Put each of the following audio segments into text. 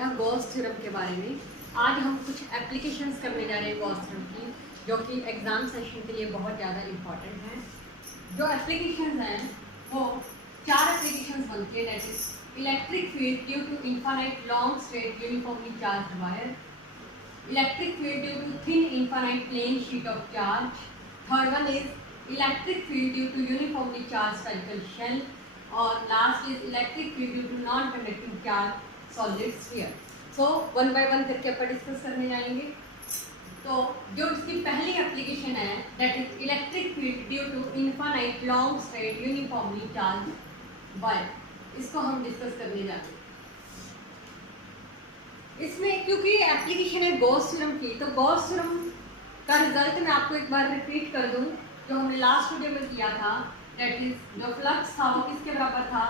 था Gauss theorem के बारे में। आज हम कुछ एप्लीकेशंस करने जा रहे हैं गॉस थ्योरम की, जो कि एग्जाम सेशन के लिए बहुत ज़्यादा इम्पॉर्टेंट हैं। जो एप्लीकेशंस हैं वो 4 एप्लीकेशंस बनती है, that is electric field due to infinite long straight uniformly charged wire, electric field due to thin infinite plane sheet of charge, third one is electric field due to uniformly charge spherical shell, और last is electric field due to non conducting charge solid sphere. So one by one करके अपन discuss करने जाएंगे। तो जो इसकी पहली application है that is electric field due to infinite long straight uniformly charge wire, इसको हम डिस्कस करने जाएंगे। इसमें क्योंकि एप्लीकेशन है गॉस थ्योरम की, तो गॉस थ्योरम का रिजल्ट मैं आपको एक बार रिपीट कर दूं जो हमने लास्ट वीडियो में किया था। दैट इज जो फ्लक्स था वो किसके बराबर था,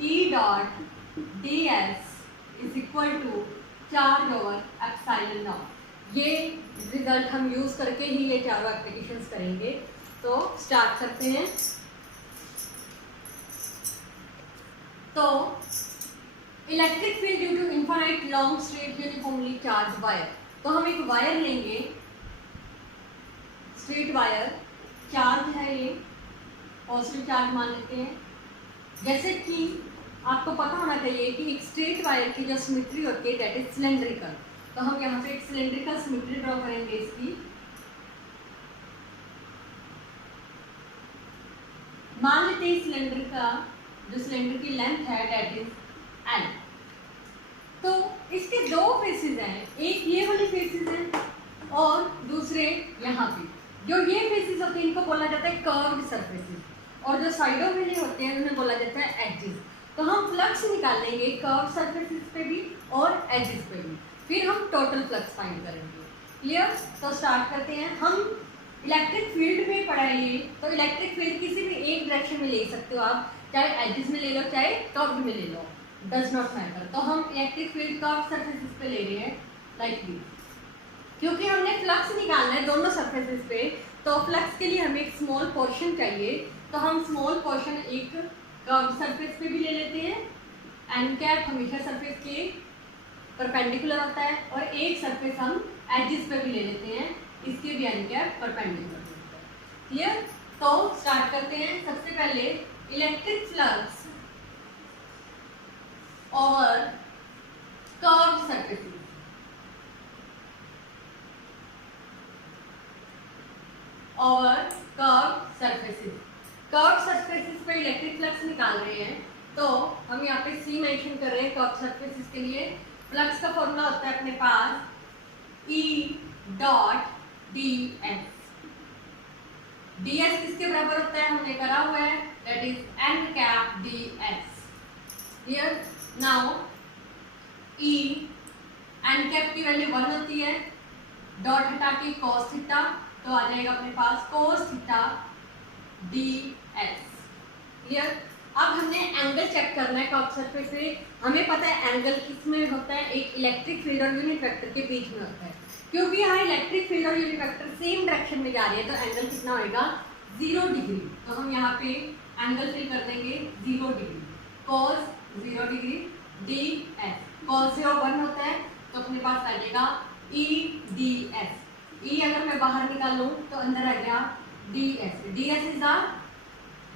E dot d S is equal to charge over epsilon naught. ये रिजल्ट हम यूज करके ही ये चारों एप्लीकेशंस करेंगे। तो स्टार्ट करते हैं। तो electric field due to infinite long straight uniformly charge wire, तो हम एक वायर लेंगे, स्ट्रेट वायर, चार्ज है ये, पॉजिटिव चार्ज मान लेते हैं। जैसे कि आपको पता होना चाहिए कि एक स्ट्रेट वायर की जो सिमेट्री होती है दैट इज सिलेंड्रिकल, तो हम यहाँ पे एक सिलेंड्रिकल सिमेट्री ड्रॉ करेंगे इसकी। मान लेते हैं सिलेंडर का जो सिलेंडर की लेंथ है दैट इज एल। तो इसके दो फेसेस हैं, एक ये वाले फेसेस हैं और दूसरे यहाँ पे। जो ये फेसेस होते हैं इनको बोला जाता है कर्व्ड सरफेसेस, और जो साइडों में जो होते हैं उन्हें बोला जाता है एजेस। तो हम फ्लक्स निकालेंगे कर्व्ड सरफेसेस पे भी और एजेस पे भी, फिर हम टोटल फ्लक्स फाइंड करेंगे। क्लियर? तो स्टार्ट करते हैं। हम इलेक्ट्रिक फील्ड में पढ़ाइए तो इलेक्ट्रिक फील्ड किसी भी एक डायरेक्शन में ले सकते हो आप, चाहे एजेस में ले लो चाहे कर्व्ड में ले लो, डज नॉट मैटर। तो हम इलेक्ट्रिक फील्ड कर्व्ड सरफेसेस पे ले रहे हैं लाइक दिस। क्योंकि हमने फ्लक्स निकालना है दोनों सरफेसेस पे, तो फ्लक्स के लिए हमें एक स्मॉल पोर्शन चाहिए, तो हम स्मॉल पोर्शन एक कर्व सरफेस पे भी ले लेते हैं। एन कैप हमेशा सरफेस के परपेंडिकुलर होता है, और एक सरफेस हम एजेस पे भी ले लेते हैं, इसके भी एन कैप परपेंडिकुलर होता है। क्लियर? तो स्टार्ट करते हैं। सबसे पहले इलेक्ट्रिक फ्लक्स और कर्व सरफेसेस, और कर्व सरफेसेस। कर्व सरफेसेस पे इलेक्ट्रिक फ्लक्स निकाल रहे हैं, तो हम यहाँ पे सी मेंशन कर रहे हैं कर्व सरफेसेस के लिए। फ्लक्स का फॉर्मूला होता है अपने पास E dot d S. D S किसके बराबर होता है हमने करा हुआ है, that is N cap d S. Clear? Now E N cap की वैल्यू 1 होती है, डॉट हटा के कॉस थीटा, तो आ जाएगा अपने पास cos theta d S. Clear? अब हमने एंगल चेक करना है कर्व सरफेस से। हमें पता है एंगल किसमें होता है, एक इलेक्ट्रिक फील्ड और यूनिट वेक्टर के बीच में होता है। क्योंकि यहाँ इलेक्ट्रिक फील्ड और यूनिट वेक्टर सेम डायरेक्शन में जा रही है, तो एंगल कितना होगा, 0 डिग्री। तो हम यहाँ पे एंगल फिल कर देंगे 0 degree, cos 0 degree D S. Cos 0 1 होता है, तो अपने पास आ जाएगा ई डी एस। ई अगर मैं बाहर निकालूँ तो अंदर आ गया d S. D S is the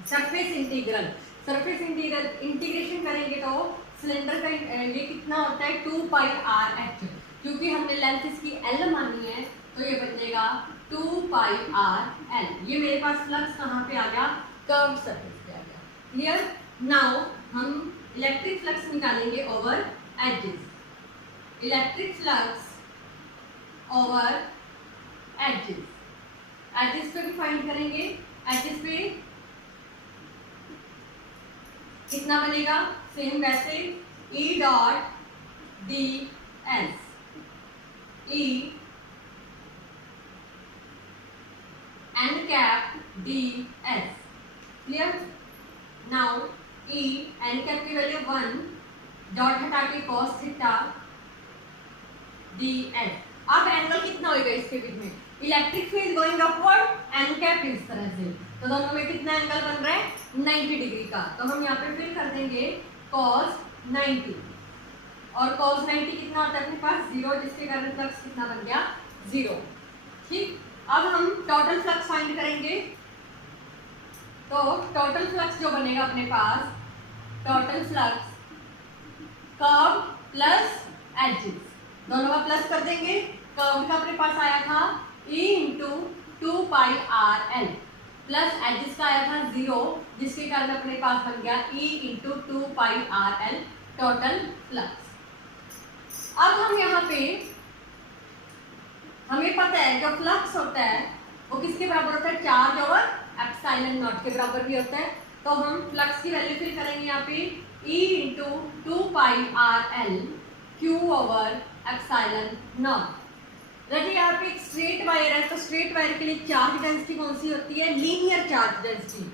surface integral. Surface integral integration करेंगे तो सिलेंडर का ये कितना होता है, 2 पाई आर एच। क्योंकि हमने लेंथ इसकी एल मानी है, तो ये बन जाएगा 2 पाई आर एल। ये मेरे पास फ्लक्स कहाँ पे आ गया, कर्व सरफेस पे आ गया। क्लियर? नाउ हम इलेक्ट्रिक फ्लक्स निकालेंगे over edges. Electric flux over edges, edges पे भी फाइंड करेंगे। एजेस पे कितना बनेगा, सेम वैसे E dot d s, E N cap d S. Clear? Now E N cap की वैल्यू 1, डॉट हटा के कॉस थीटा डी एस। अब एंगल कितना होगा इसके बीच में, electric field going upward, n cap इस तरह से, तो दोनों में कितना एंगल बन रहा है, 90 डिग्री का। तो हम यहाँ पे फिल कर देंगे cos 90। और cos 90 कितना होता है अपने पास 0, जिसके कारण फ्लक्स कितना बन गया 0। ठीक, अब हम टोटल फ्लक्स फाइंड करेंगे। तो टोटल फ्लक्स जो बनेगा अपने पास, total flux curve plus edges, दोनों का प्लस कर देंगे। कर्व का अपने पास आया था E into 2πRL plus edges का आया था 0, जिसके कारण अपने पास बन गया E into 2πRL total flux. अब हम यहाँ पे हमें पता है जो फ्लक्स होता है वो किसके बराबर होता है, चार्ज ओवर एप्सिलॉन नॉट के बराबर भी होता है। तो हम फ्लक्स की वैल्यू फिल करेंगे यहाँ पे E into 2πRL Q over epsilon not. देखिए यहाँ पे एक स्ट्रेट वायर है, तो स्ट्रेट वायर के लिए चार्ज डेंसिटी कौन सी होती है, लीनियर चार्ज डेंसिटी,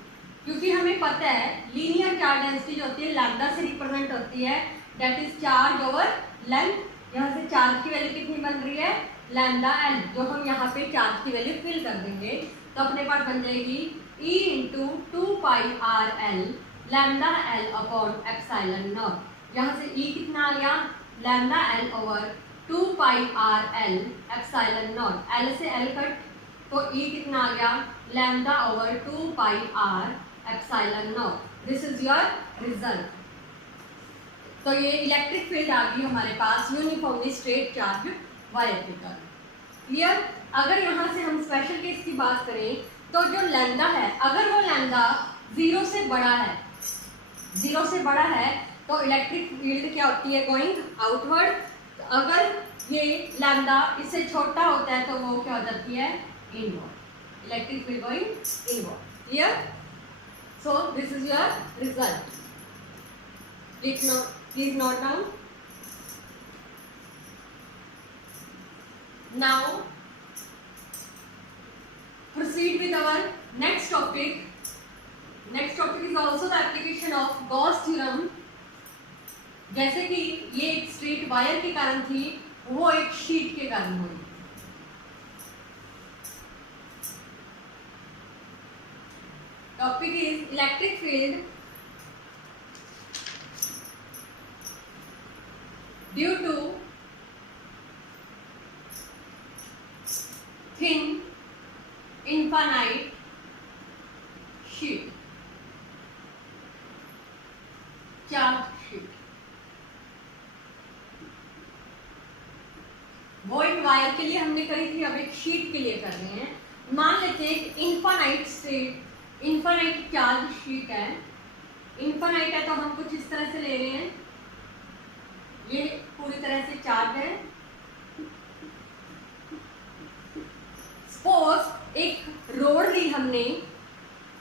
क्योंकि हमें पता है लीनियर चार्ज डेंसिटी जो होती है लैम्डा से रिप्रेजेंट होती है, that is charge over length. यहाँ से चार्ज की वैल्यू कितनी बन रही है, लैम्डा एल, जो हम यहाँ पे चार्ज की वैल्यू फिल कर देंगे तो अपने पास बन जाएगी E into 2πRL lambda L upon epsilon not. यहाँ से E कितना आ गया, lambda L over 2πRL epsilon not, L से एल कट, तो E कितना आ गया, lambda over 2πR epsilon naught. This is your result. तो ये इलेक्ट्रिक फील्ड आ गई हमारे पास यूनिफॉर्मली स्ट्रेट चार्ज वायर के कारण। क्लियर। अगर यहाँ से हम स्पेशल केस की बात करें तो जो लैम्डा है, अगर वो लैम्डा 0 से बड़ा है, 0 से बड़ा है तो इलेक्ट्रिक फील्ड क्या होती है, गोइंग आउटवर्ड। अगर ये लैम्डा इससे छोटा होता है तो वो क्या हो जाती है, inward, electric field going inward. Clear. So this is your result. Please note down. Now proceed with our next topic. Next topic is also the application of Gauss theorem. जैसे कि ये एक स्ट्रेट वायर के कारण थी, वो एक sheet के कारण हुई। Topic is electric field due to thin infinite sheet, charge sheet। वो एक वायर के लिए हमने करी थी, अब एक शीट के लिए कर रहे हैं। मान लेते हैं एक इनफाइनाइट चार्ज शीट है। इनफाइनाइट है तो हम कुछ इस तरह से ले रहे हैं, ये पूरी तरह से चार्ज है। सपोज एक रोड ली हमने,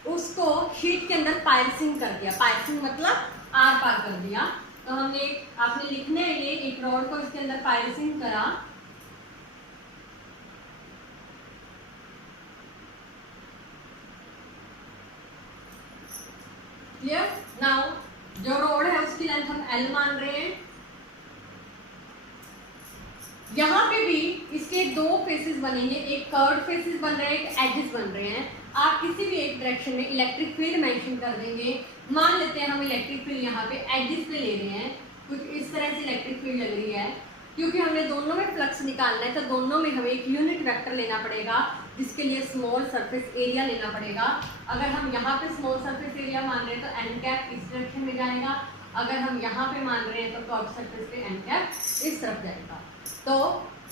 उसको शीट के अंदर पायरसिंग कर दिया, पायरसिंग मतलब आर पार कर दिया। तो हमने, आपने लिखना है ये, एक रोड को इसके अंदर पायरसिंग करा, क्लियर। नाउ जो रोड है उसकी लेंथ हम L मान रहे हैं। यहाँ पे भी इसके दो फेसेस बनेंगे, एक कर्व्ड फेसेस बन रहे हैं, एक एजेस बन रहे हैं। आप किसी भी एक डायरेक्शन में इलेक्ट्रिक फील्ड मेंशन कर देंगे। मान लेते हैं हम इलेक्ट्रिक फील्ड यहाँ पे एजेस पे ले रहे हैं, कुछ इस तरह से इलेक्ट्रिक फील्ड लग रही है। क्योंकि हमने दोनों में फ्लक्स निकालना है तो दोनों में हमें एक यूनिट वेक्टर लेना पड़ेगा, जिसके लिए स्मॉल सरफेस एरिया लेना पड़ेगा। अगर हम यहाँ पे स्मॉल सरफेस एरिया मान रहे हैं तो एन कैप इस डायरेक्शन में जाएगा, अगर हम यहाँ पे मान रहे हैं तो कर्व्ड सरफेस पे एन कैप इस तरफ जाएगा। तो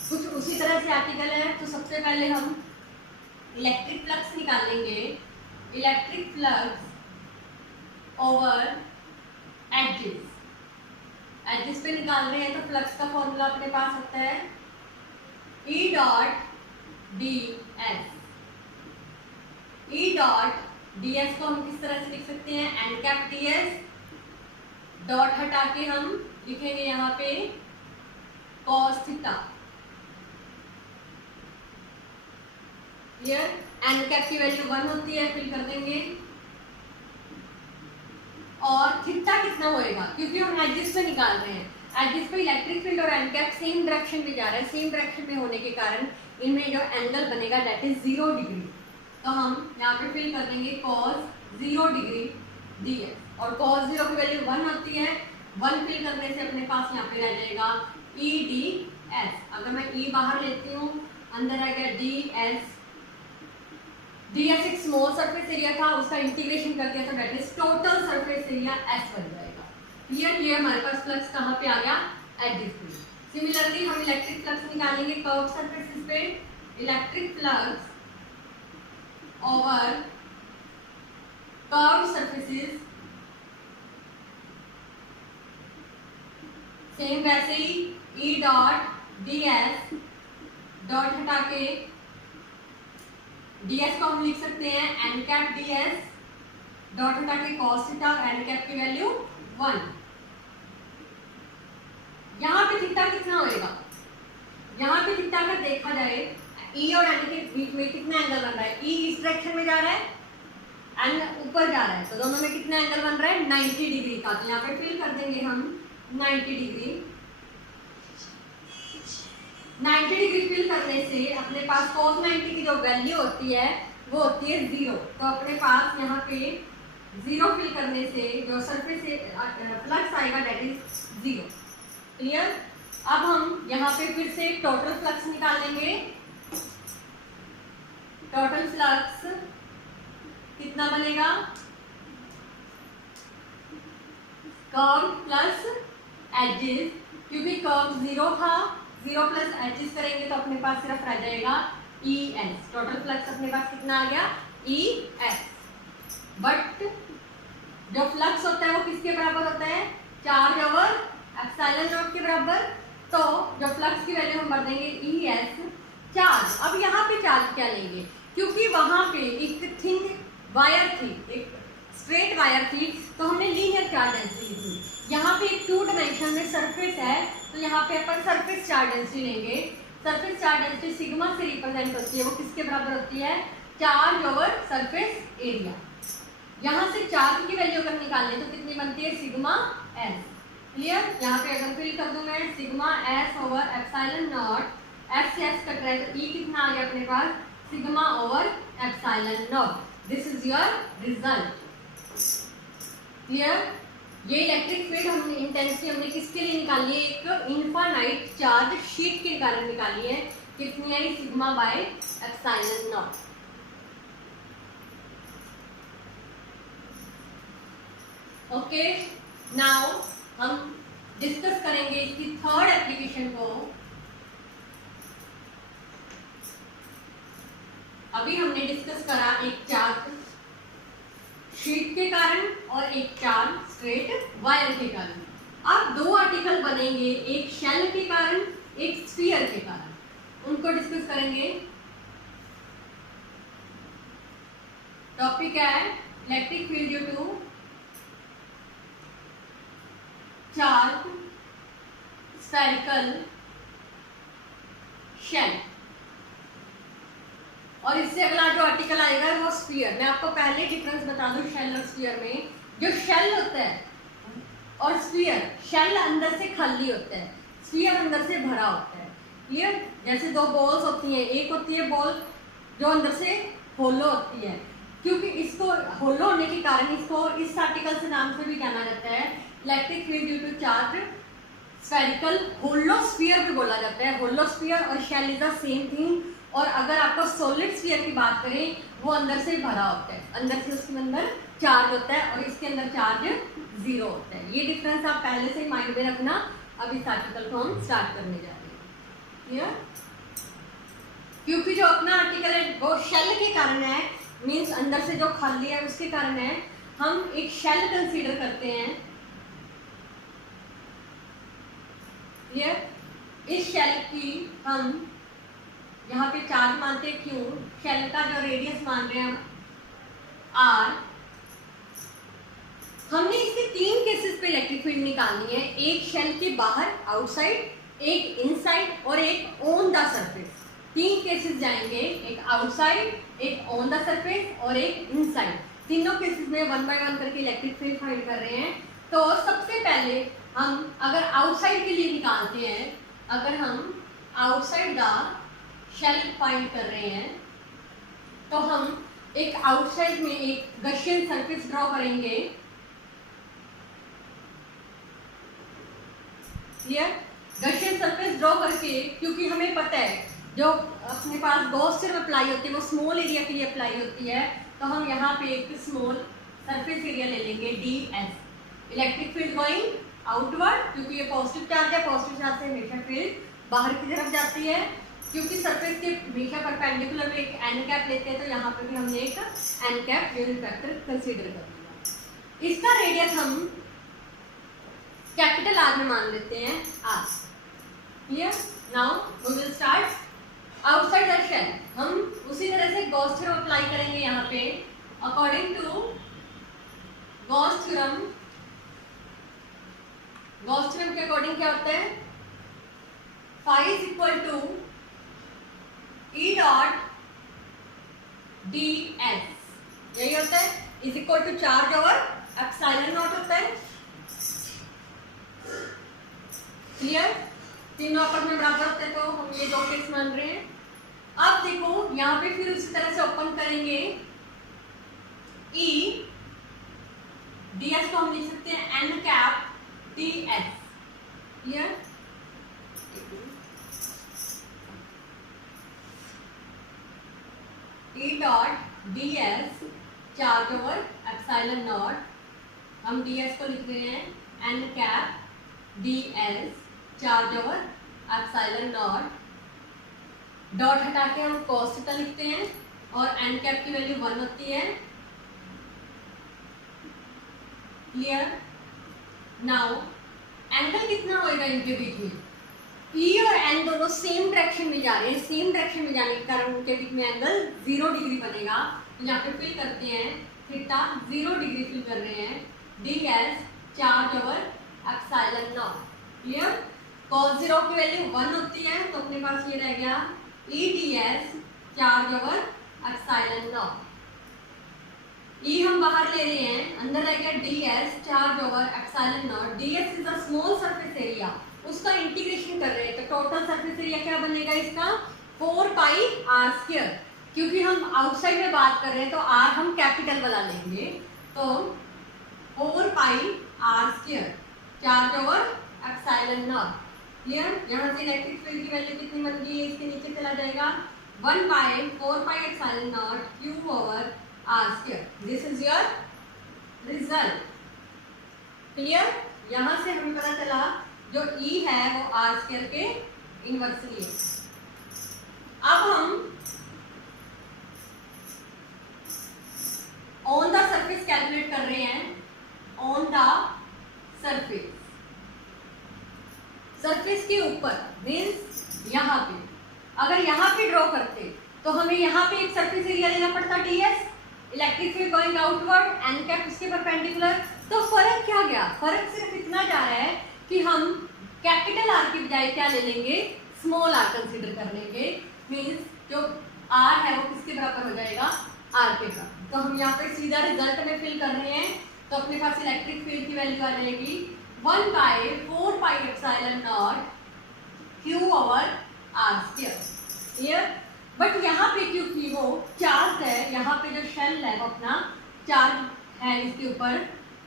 कुछ उसी तरह से आर्टिकल है। तो सबसे पहले हम इलेक्ट्रिक फ्लक्स निकालेंगे, electric flux over edges, edges पे निकाल रहे हैं तो फ्लक्स का फॉर्मूला अपने पास होता है E dot d s. E dot d S को हम किस तरह से लिख सकते हैं, N cap d S, dot हटा के हम लिखेंगे यहाँ पे cos theta. Clear. N cap की वैल्यू 1 होती है, फिल कर देंगे। और थीटा कितना होएगा, क्योंकि हम एजिस पे निकाल रहे हैं, एजिस पे इलेक्ट्रिक फील्ड और एन कैप सेम डायरेक्शन में जा रहा है, सेम डायरेक्शन में होने के कारण इनमें जो एंगल बनेगा दैट इज 0 डिग्री। तो हम यहाँ पे फिल कर देंगे cos 0 डिग्री ds, और cos 0 की वैल्यू 1 होती है, 1 फिल करने से अपने पास यहाँ पे रह जाएगा ई डी एस। अगर मैं ई बाहर लेती हूँ, अंदर आ गया डी एस। डी एस एक स्मॉल सरफेस एरिया था, उसका इंटीग्रेशन कर दिया तो that is total surface area S बन जाएगा। क्लियर? ये हमारे पास फ्लक्स कहाँ पे आ गया? At this point. सिमिलरली हम इलेक्ट्रिक फ्लक्स निकालेंगे कर्व सरफेसेस पे। Electric flux over curve surfaces, same वैसे ही E dot d S, dot हटा के डी एस को हम लिख सकते हैं N cap d S, dot हटा के कॉस थीटा, एन कैप की वैल्यू 1। यहाँ पे थीटा कितना होएगा? यहाँ पे थीटा अगर देखा जाए ई और एन के बीच में कितना एंगल बन रहा है? ई इस डायरेक्शन में जा रहा है, एन ऊपर जा रहा है, तो दोनों में कितना एंगल बन रहा है? 90 डिग्री का। तो यहाँ पे फिल कर देंगे हम 90 डिग्री। 90 डिग्री फिल करने से अपने पास cos 90 की जो वैल्यू होती है वो होती है 0। तो अपने पास यहाँ पे 0 फिल करने से जो सरफेस फ्लक्स आएगा दैट इज 0। क्लियर? अब हम यहाँ पे फिर से टोटल फ्लक्स निकाल लेंगे। टोटल फ्लक्स कितना बनेगा? कर्व प्लस एजेस, क्योंकि कर्व 0 था, 0 प्लस एजेस करेंगे तो अपने पास सिर्फ रह जाएगा ई एस। टोटल फ्लक्स अपने पास कितना आ गया? E S. बट जो फ्लक्स होता है वो किसके बराबर होता है? चार्ज ओवर एप्सिलॉन नॉट के बराबर। तो जो फ्लक्स की वैल्यू हम भर देंगे ई एस चार्ज। अब यहाँ पे चार्ज क्या लेंगे? क्योंकि वहां पे एक थिन वायर थी, एक स्ट्रेट वायर थी, तो हमने लीनियर चार्ज डेंसिटी ली। यहाँ पे एक 2 डायमेंशन में सरफेस है, तो यहाँ पे अपन सरफेस चार्ज डेंसिटी लेंगे। सरफेस चार्ज डेंसिटी सिग्मा से रिप्रेजेंट होती है, वो किसके बराबर होती है? Charge over surface area. यहाँ से चार्ज की वैल्यू अगर निकालें तो कितनी बनती है? Sigma S. क्लियर? यहाँ पे अगर फिल कर दूं मैं sigma S over epsilon naught, S से एस कट रहा है तो ई कितना आ गया अपने पास? Sigma over epsilon naught. This is your result. Clear? ये इलेक्ट्रिक फील्ड हमने इंटेंसिटी हमने किसके लिए निकाली है? एक इनफाइनाइट चार्ज शीट के कारण निकाली है। कितनी आई? Sigma by epsilon naught. Okay, now हम डिस्कस करेंगे इसकी थर्ड एप्लीकेशन को। अभी हमने डिस्कस करा एक चार्ज शीट के कारण और एक चार्ज स्ट्रेट वायर के कारण। अब 2 आर्टिकल बनेंगे, एक शेल के कारण, एक स्फीयर के कारण। उनको डिस्कस करेंगे। टॉपिक क्या है? Electric field due to charge spherical shell. और इससे अगला जो आर्टिकल आएगा वो स्फीयर। मैं आपको पहले डिफरेंस बता दूं शेल और स्फीयर में। जो शेल होता है और स्फीयर, शेल अंदर से खाली होता है, स्फीयर अंदर से भरा होता है। क्लियर? जैसे 2 बॉल्स होती हैं, एक होती है बॉल जो अंदर से होलो होती है, क्योंकि इसको होलो होने के कारण इसको इस आर्टिकल से नाम से भी जाना जाता है electric field due to charge spherical hollow sphere भी बोला जाता है। होलो स्फीयर और shell is the same thing. और अगर आपको सॉलिड स्फीयर की बात करें, वो अंदर से भरा होता है, अंदर से उसके अंदर चार्ज होता है और इसके अंदर चार्ज 0 होता है। ये डिफरेंस आप पहले से ही माइंड में रखना। अब इस आर्टिकल को हम स्टार्ट करने जा रहे हैं। क्लियर? क्योंकि जो अपना आर्टिकल है वो शेल के कारण है, मीन्स अंदर से जो खाली है उसके कारण है। हम एक शेल कंसीडर करते हैं। क्लियर? इस शेल की हम यहाँ पे चार्ज मानते हैं क्यों? शेल का जो रेडियस मान रहे हैं हम आर। हमने इसके 3 केसेस पे इलेक्ट्रिक फील्ड निकालनी है। एक शेल के बाहर आउटसाइड, एक इनसाइड और एक ऑन द सरफेस। 3 केसेस जाएंगे, एक आउटसाइड, एक ऑन द सरफेस और एक इनसाइड। तीनों केसेस में 1 बाय 1 करके इलेक्ट्रिक फील्ड फाइंड कर रहे हैं। तो सबसे पहले हम अगर आउटसाइड के लिए निकालते हैं, अगर हम आउटसाइड द शेल फाइंड कर रहे हैं तो हम एक आउटसाइड में एक गशियन सरफेस ड्रॉ करेंगे। क्लियर। गॉसियन सरफेस ड्रॉ करके, क्योंकि हमें पता है जो अपने पास गॉसियन अप्लाई होती है वो स्मॉल एरिया के लिए अप्लाई होती है, तो हम यहाँ पे एक स्मॉल सरफेस एरिया ले लेंगे ds। Electric field going outward, क्योंकि ये पॉजिटिव चार्ज है, पॉजिटिव चार्ज से हमेशा फील्ड बाहर की तरफ जाती है। क्योंकि सरफेस के हमेशा परपेंडिकुलर में एक एन कैप लेते हैं, तो यहाँ पे भी हमने एक n cap unit vector consider कर लिया। इसका रेडियस हम कैपिटल आर में मान लेते हैं R. Clear. Now we will start outside the shell. हम उसी तरह से गॉस थ्योरम अप्लाई करेंगे यहाँ पे। According to Gauss theorem, Gauss theorem के अकॉर्डिंग क्या होता है, phi is equal to E dot d s, यही होता है, is equal to charge over epsilon naught होता है। क्लियर। तीनों आपस में बराबर होते हैं, तो हम ये दो केस मान रहे हैं। अब देखो यहाँ पे फिर उसी तरह से ओपन करेंगे, ई डी एस को हम लिख सकते हैं N cap d S. Clear. E dot d S charge over epsilon naught, हम डी एस को लिख रहे हैं N cap d S charge over epsilon naught. Dot हटा के हम cos थीटा लिखते हैं और एन कैप की वैल्यू 1 होती है। क्लियर। नाउ एंगल कितना होएगा इनके बीच में, ई और एन दोनों सेम डायरेक्शन में जा रहे हैं, सेम डायरेक्शन में जाने के कारण उनके बीच में एंगल 0 डिग्री बनेगा। तो यहाँ पे फिल करते हैं, थीटा 0 डिग्री फिल कर रहे हैं, D S charge over epsilon naught. Clear. cos 0 की वैल्यू 1 होती है, तो अपने पास ये रह गया E d S charge over epsilon naught. E हम बाहर ले रहे हैं, अंदर रह गया d S charge over epsilon naught. D S is a small surface area, उसका इंटीग्रेशन कर रहे हैं, तो टोटल सरफेस एरिया क्या बनेगा इसका, 4 पाई आर स्क्वायर। क्योंकि हम आउटसाइड में बात कर रहे हैं तो आर हम कैपिटल वाला लेंगे, तो 4 pi are square charge over epsilon naught. Clear. यहाँ से इलेक्ट्रिक फील्ड की वैल्यू कितनी बन गई है, इसके नीचे चला जाएगा 1 by 4 pi epsilon naught q over are square. This is your result. Clear. यहाँ से हमें पता चला जो ई है वो आर स्क्वायर के इनवर्सली है। अब हम ऑन द सरफेस कैलकुलेट कर रहे हैं। ऑन द सरफेस, सरफेस के ऊपर मीन्स यहाँ पे, अगर यहाँ पे ड्रॉ करते तो हमें यहाँ पे एक सरफेस एरिया लेना पड़ता d s, electric field going outward, n cap उसके परपेंडिकुलर। तो फर्क क्या गया, फर्क सिर्फ इतना जा रहा है कि हम कैपिटल आर की बजाय क्या ले लेंगे, स्मॉल आर कंसीडर कर लेंगे। मीन्स जो आर है वो किसके बराबर हो जाएगा, आर के बराबर। तो हम यहाँ पे सीधा रिजल्ट में फिल कर रहे हैं, तो अपने पास इलेक्ट्रिक फील्ड की वैल्यू आ जाएगी 1 by 4 pi epsilon naught q over are square. Clear. But यहाँ पे क्योंकि वो चार्ज है, यहाँ पे जो शेल है वो अपना चार्ज है, इसके ऊपर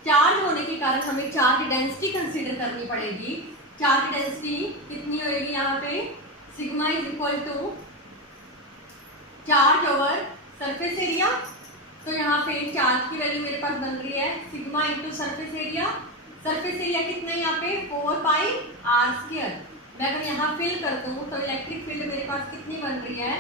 चार्ज होने के कारण हमें चार्ज डेंसिटी कंसीडर करनी पड़ेगी। चार्ज डेंसिटी कितनी होगी यहाँ पे, sigma is equal to charge over surface area. तो यहाँ पे चार्ज की वैल्यू मेरे पास बन रही है sigma into surface area. Surface area कितना है यहाँ पे 4 पाई आर स्क्वायर। मैं अगर यहाँ फिल करता हूँ तो इलेक्ट्रिक फील्ड मेरे पास कितनी बन रही है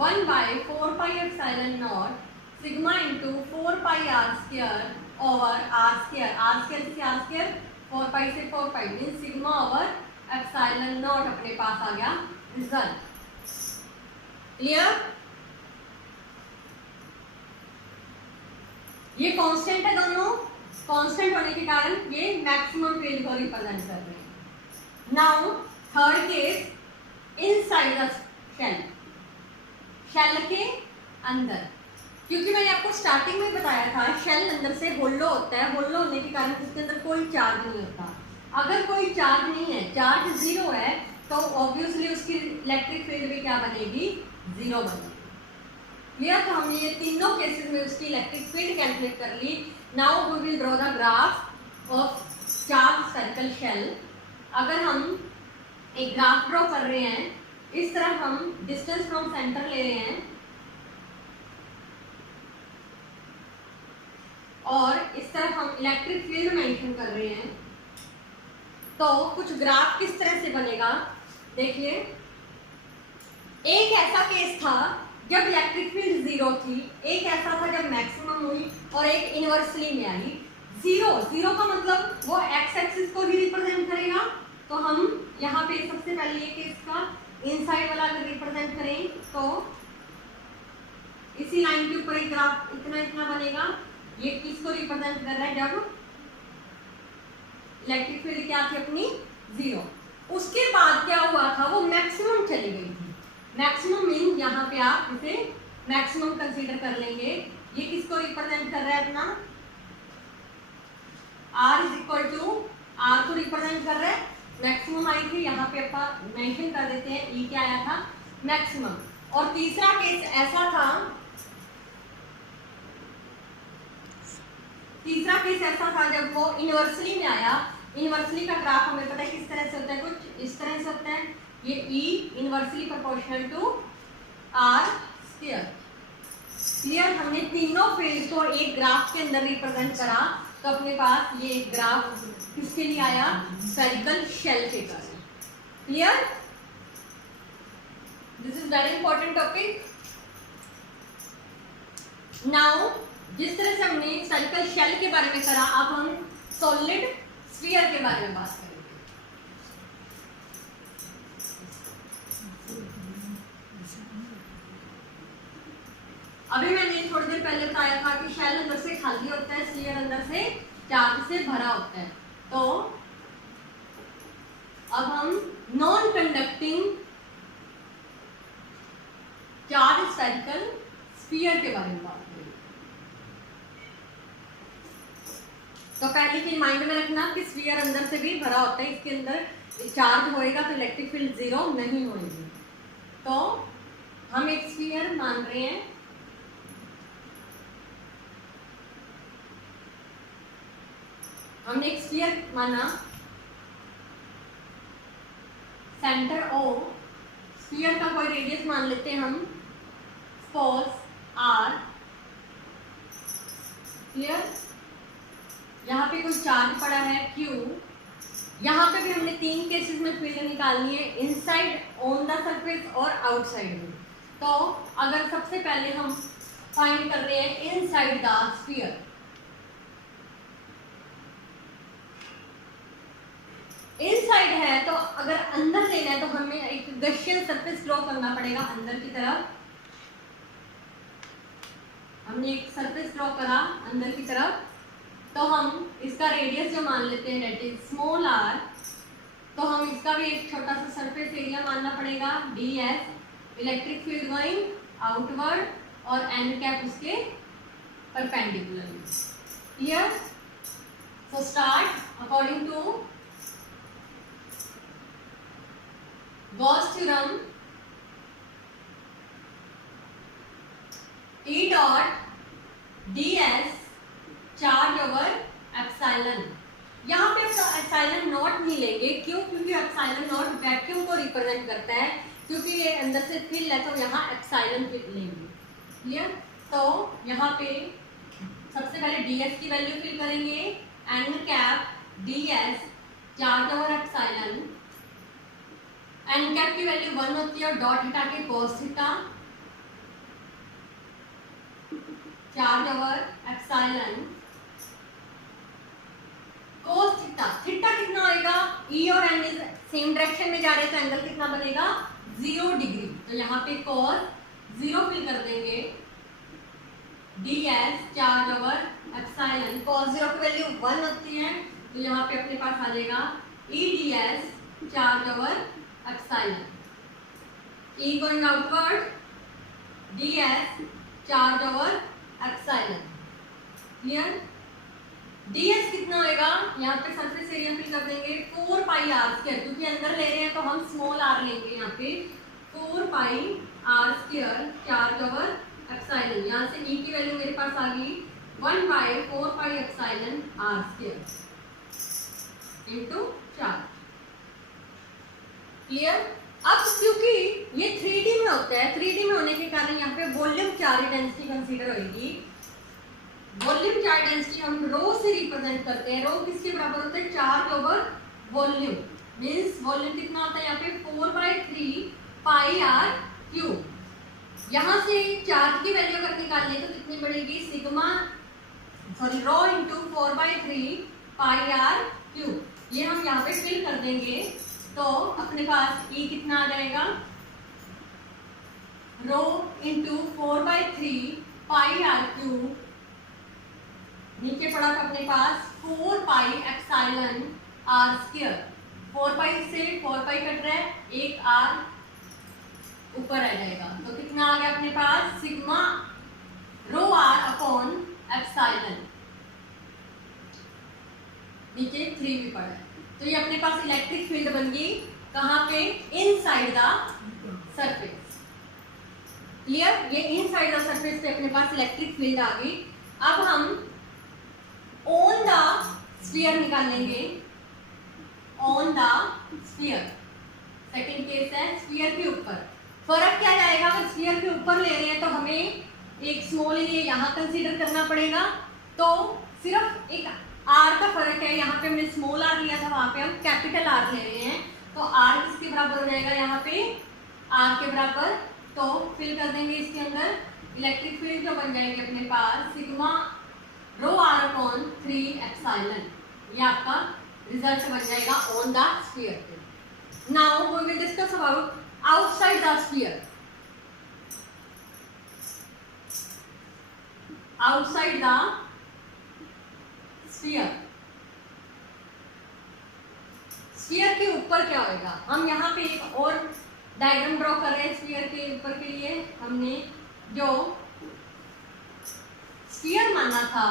1 by 4 pi epsilon naught sigma into 4 pi are square over are square. R square से आर स्क्वायर, 4 पाई से 4 pi mean sigma over epsilon naught अपने पास आ गया रिजल्ट। क्लियर। ये कांस्टेंट है, दोनों कांस्टेंट होने के कारण ये मैक्सिमम फील्ड को रिप्रेजेंट कर रहे हैं। Now third case, inside the shell, shell के अंदर। क्योंकि मैंने आपको स्टार्टिंग में बताया था शेल अंदर से होलो होता है, होलो होने के कारण उसके अंदर कोई चार्ज नहीं होता। अगर कोई चार्ज नहीं है, चार्ज 0 है, तो ऑब्वियसली उसकी इलेक्ट्रिक फील्ड भी क्या बनेगी, 0 बनेगी। क्लियर। तो हमने ये तीनों केसेस में उसकी इलेक्ट्रिक फील्ड कैलकुलेट कर ली। Now we will draw the graph of charge circle shell. अगर हम एक ग्राफ ड्रॉ कर रहे हैं, इस तरह हम डिस्टेंस फ्रॉम सेंटर ले रहे हैं और इस तरह हम इलेक्ट्रिक फील्ड मेंशन कर रहे हैं, तो कुछ ग्राफ किस तरह से बनेगा देखिए। एक ऐसा केस था जब इलेक्ट्रिक फील्ड जीरो थी, एक ऐसा था जब मैक्सिमम हुई और एक इनवर्सली में आई। जीरो का मतलब वो एक्स एक्सिस को ही रिप्रेजेंट करेगा, तो हम यहाँ पे सबसे पहले ये केस का इनसाइड वाला अगर रिप्रेजेंट करें तो इसी लाइन के ऊपर एक ग्राफ इतना इतना बनेगा। ये किसको रिप्रेजेंट कर रहा है, जब इलेक्ट्रिक फील्ड क्या थी अपनी जीरो। उसके बाद क्या हुआ था, वो मैक्सिमम चली गई थी। मैक्सिमम मीन यहाँ पे आप इसे मैक्सिमम कंसीडर कर लेंगे। ये किसको रिप्रेजेंट कर रहा है अपना, R is equal to R को रिप्रेजेंट कर रहा है। मैक्सिमम आई थी, यहाँ पे अपन मेंशन कर देते हैं E क्या आया था, मैक्सिमम। और तीसरा केस ऐसा था, जब वो इनवर्सली में आया। इनवर्सली का ग्राफ हमें पता है किस तरह से होता है, कुछ इस तरह से होता है। ये E inversely proportional to R square. Clear, हमने तीनों फील्ड को एक ग्राफ के अंदर रिप्रेजेंट करा, तो अपने पास ये एक ग्राफ किसके लिए आया, स्फेरिकल शेल के कारण। Clear, this is very important topic. Now जिस तरह से हमने स्फेरिकल शेल के बारे में करा, अब हम सॉलिड स्फीयर के बारे में बात करेंगे। अभी मैंने थोड़ी देर पहले बताया था कि शेल अंदर से खाली होता है, स्फीयर अंदर से चार्ज से भरा होता है। तो अब हम non conducting charge spherical sphere के बारे में बात करेंगे। तो पहले के माइंड में रखना कि स्फीयर अंदर से भी भरा होता है, इसके अंदर चार्ज होएगा तो इलेक्ट्रिक फील्ड जीरो नहीं होगी। तो हम एक स्फीयर मान रहे हैं, हमने एक स्फीयर माना, सेंटर O, स्फीयर का कोई रेडियस मान लेते हैं हम, सपोज R। क्लियर, यहाँ पे कोई चार्ज पड़ा है Q। यहाँ पे भी हमने तीन केसेस में फील्ड निकालनी है, इनसाइड, ऑन द सरफेस और आउटसाइड में। तो अगर सबसे पहले हम फाइंड कर रहे हैं इनसाइड द स्फीयर, इनसाइड है तो अगर अंदर लेना है तो हमें एक गॉसियन सरफेस ड्रॉ करना पड़ेगा अंदर की तरफ। हमने एक सरफेस ड्रॉ करा अंदर की तरफ, तो हम इसका रेडियस जो मान लेते हैं दैट इज स्मॉल r। तो हम इसका भी एक छोटा सा सरफेस एरिया मानना पड़ेगा ds। Electric field going outward और n कैप उसके perpendicular. Clear, so start according to Gauss theorem, E dot ds charge over epsilon. यहाँ पे एप्सिलॉन नॉट नहीं लेंगे, क्यों, क्योंकि एप्सिलॉन नॉट वैक्यूम को रिप्रेजेंट करता है, क्योंकि ये अंदर से फिल है तो यहाँ एप्सिलॉन लेंगे। क्लियर, तो यहाँ पे सबसे पहले ds की वैल्यू फिल करेंगे, n cap ds charge over epsilon. N cap की वैल्यू 1 होती है और डॉट हटा के cos theta charge over epsilon cos theta. Theta कितना होएगा, E और N इज सेम डायरेक्शन में जा रहे हैं तो एंगल कितना बनेगा 0 डिग्री। तो यहाँ पे cos 0 फिल कर देंगे, ds charge over epsilon. cos 0 की वैल्यू 1 होती है तो यहाँ पे अपने पास आ जाएगा E ds charge over epsilon. E going outward, ds charge over epsilon. Clear, ds कितना होएगा, यहाँ पे सरफेस एरिया फिल कर देंगे 4 पाई r स्क्वायर, क्योंकि अंदर ले रहे हैं तो हम स्मॉल r लेंगे। यहाँ पे 4 पाई r square charge over epsilon. यहाँ से E की वैल्यू मेरे पास आ गई 1 by 4 pi epsilon r square into charge. Clear. अब क्योंकि ये 3D में होता है, 3D में होने के कारण यहाँ पे वॉल्यूम चार्ज डेंसिटी कंसीडर होगी। वॉल्यूम चार्ज डेंसिटी हम रो से रिप्रेजेंट करते हैं। रो किसके बराबर होता है? Charge over volume. Means volume कितना होता है यहाँ पे? 4/3 पाई आर क्यूब। यहाँ से चार्ज की वैल्यू अगर निकालने तो कितनी बढ़ेगी? Rho into 4/3 pi are cube. ये हम यहाँ पे फिल कर देंगे तो अपने पास E कितना आ जाएगा? Rho into 4/3 pi are cube, नीचे पड़ा था अपने पास 4 pi epsilon are square. 4 pi से 4 पाई कट रहा है, एक आर ऊपर आ जाएगा तो कितना आ गया अपने पास? Sigma rho R upon epsilon, नीचे 3 भी पड़ा है। तो ये अपने पास इलेक्ट्रिक फील्ड बन गई। कहाँ पे? Inside the surface. क्लियर। ये इनसाइड द सरफेस पे अपने पास इलेक्ट्रिक फील्ड आ गई। अब हम ऑन द स्फीयर निकालेंगे। On the sphere second case है, स्फीयर के ऊपर। फर्क क्या जाएगा? अगर स्फीयर के ऊपर ले रहे हैं तो हमें एक स्मॉल एरिया यहाँ कंसीडर करना पड़ेगा, तो सिर्फ एक आर का फर्क है। यहाँ पे हमने स्मॉल आर लिया था, वहां पे हम कैपिटल आर ले रहे हैं। तो आर किसके बराबर हो जाएगा? यहाँ पे आर के बराबर। तो फिल कर देंगे इसके अंदर। इलेक्ट्रिक फील्ड जो बन जाएंगे अपने पास sigma rho R upon 3 epsilon. ये आपका रिजल्ट बन जाएगा on the sphere. Now we will discuss about outside the sphere. Outside the sphere. Sphere के ऊपर क्या होगा? हम यहाँ पे एक और डायग्राम ड्रॉ कर रहे हैं स्फीयर के ऊपर के लिए। हमने जो स्फीयर माना था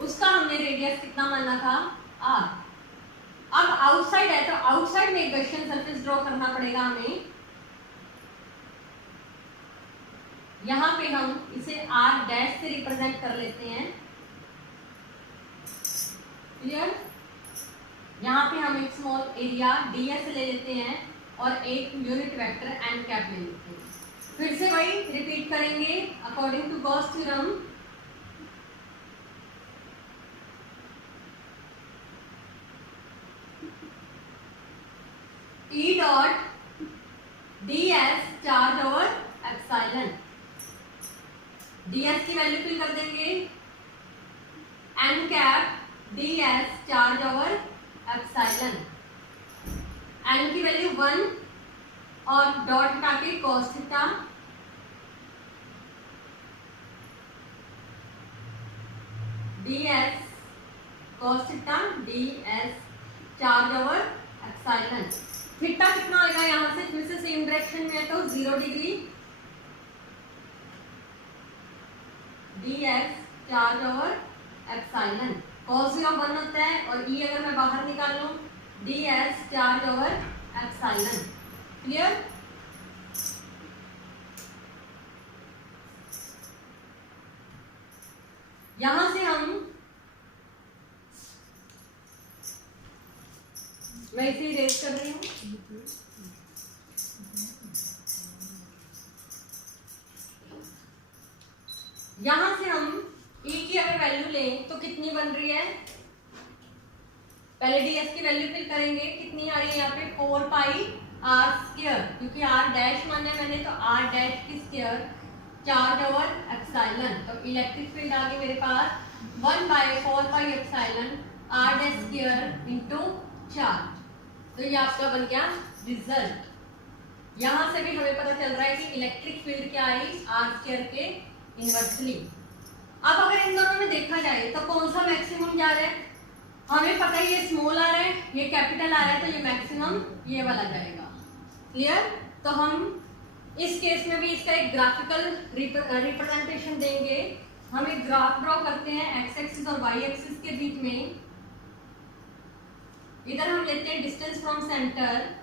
उसका हमने रेडियस कितना माना था? आर। अब आउटसाइड है तो आउटसाइड में एक गॉसियन सरफेस ड्रॉ करना पड़ेगा हमें। यहाँ पे हम इसे आर डैश से रिप्रेजेंट कर लेते हैं। क्लियर। यहाँ पे हम एक स्मॉल एरिया ds ले लेते हैं और एक यूनिट वेक्टर n कैप ले लेते हैं। फिर से वही रिपीट करेंगे according to Gauss theorem. E dot ds charge over epsilon. ds की वैल्यू फिल कर देंगे n cap ds charge over epsilon. n की वैल्यू 1 और डॉट हटा के cos theta, ds cos theta ds charge over epsilon. Theta कितना आएगा? यहाँ से फिर से सेम डायरेक्शन में है तो 0 degree, ds charge over epsilon. cos 0 1 होता है और E अगर मैं बाहर निकाल लूं ds charge over epsilon. Clear. यहां से हम मैं इसे इरेज कर रही हूं। यहां से हम E की अगर वैल्यू लें तो कितनी बन रही है? पहले ds की वैल्यू फिल करेंगे। कितनी आ रही है यहाँ पे? 4 पाई आर स्क्वायर, क्योंकि आर डैश माना है मैंने तो आर डैश की स्क्वायर चार्ज ओवर एप्सिलॉन। तो इलेक्ट्रिक फील्ड आ गई मेरे पास 1/4 pi epsilon r dash square into charge. तो ये आपका बन गया रिजल्ट। यहां से भी हमें पता चल रहा है कि इलेक्ट्रिक फील्ड क्या आई? आर स्क्वायर के इनवर्सली। अब अगर इन दोनों में देखा जाए तो कौन सा मैक्सिमम जा रहा है? हमें पता है ये स्मॉल आ रहा है, ये कैपिटल आ रहा है, तो ये मैक्सिमम ये वाला जाएगा। क्लियर। तो हम इस केस में भी इसका एक ग्राफिकल रिप्रेजेंटेशन देंगे। हम एक ग्राफ ड्रॉ करते हैं एक्स एक्सिस और वाई एक्सिस के बीच में। इधर हम लेते हैं डिस्टेंस फ्रॉम सेंटर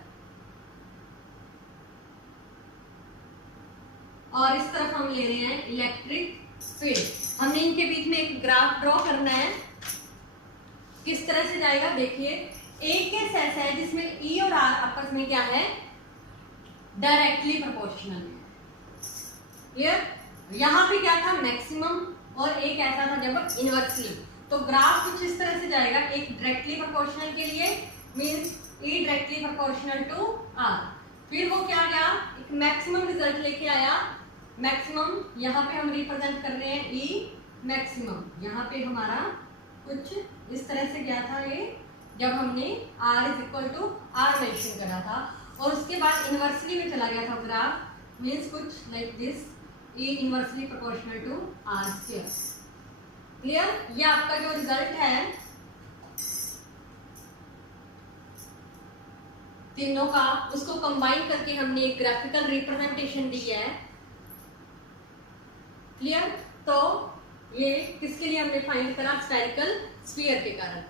और इस तरफ हम ले रहे हैं इलेक्ट्रिक फील्ड। हमने इनके बीच में एक ग्राफ ड्रॉ करना है। किस तरह से जाएगा देखिए। एक केस ऐसा है जिसमें ई और आर आपस में क्या है, डायरेक्टली प्रोपोर्शनल है। क्लियर? यहाँ पे क्या था, मैक्सिमम, और एक ऐसा था जब इनवर्सली। तो ग्राफ कुछ इस तरह से जाएगा, एक डायरेक्टली प्रोपोर्शनल के लिए means E directly proportional to r, फिर वो क्या गया, एक मैक्सिमम रिजल्ट लेके आया। मैक्सिमम यहाँ पे हम रिप्रेजेंट कर रहे हैं ई मैक्सिमम, यहाँ पे हमारा कुछ इस तरह से गया था ये, जब हमने r is equal to r mention करा था, और उसके बाद इनवर्सली में चला गया था ग्राफ, मींस कुछ like this, e inversely proportional to r square. Clear? ये आपका जो रिजल्ट है तीनों का, उसको कंबाइन करके हमने एक ग्राफिकल रिप्रेजेंटेशन दी है। क्लियर? तो ये किसके लिए हमने फाइंड करा, स्फेरिकल स्फीयर के कारण।